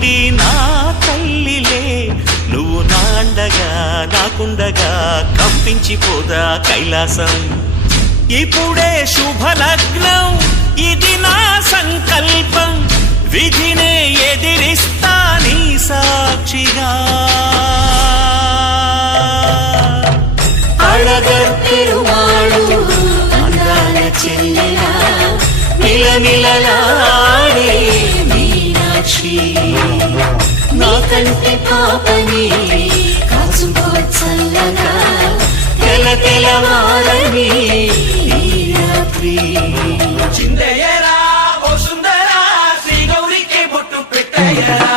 గుడి నా తల్లిలే, నువ్వు నాండగా నాకుండగా కంపించిపోదా కైలాసం. ఇప్పుడే శుభలగ్నం, ఇది నా సంకల్పం, విధినే ఎదిరిస్తా నీ సాక్షిగా. అళగర్ పెరుమాళు అందాల చెల్లెలా, నిలనిలలాడే మీనాక్షి, నీ కంటి పాపని కాచుకో చల్లగా, తెలవారని ఈ రాత్రి. చిందయ్యరా ఓ సుందరా, శ్రీ గౌరికి బొట్టు పెట్టయ్యరా.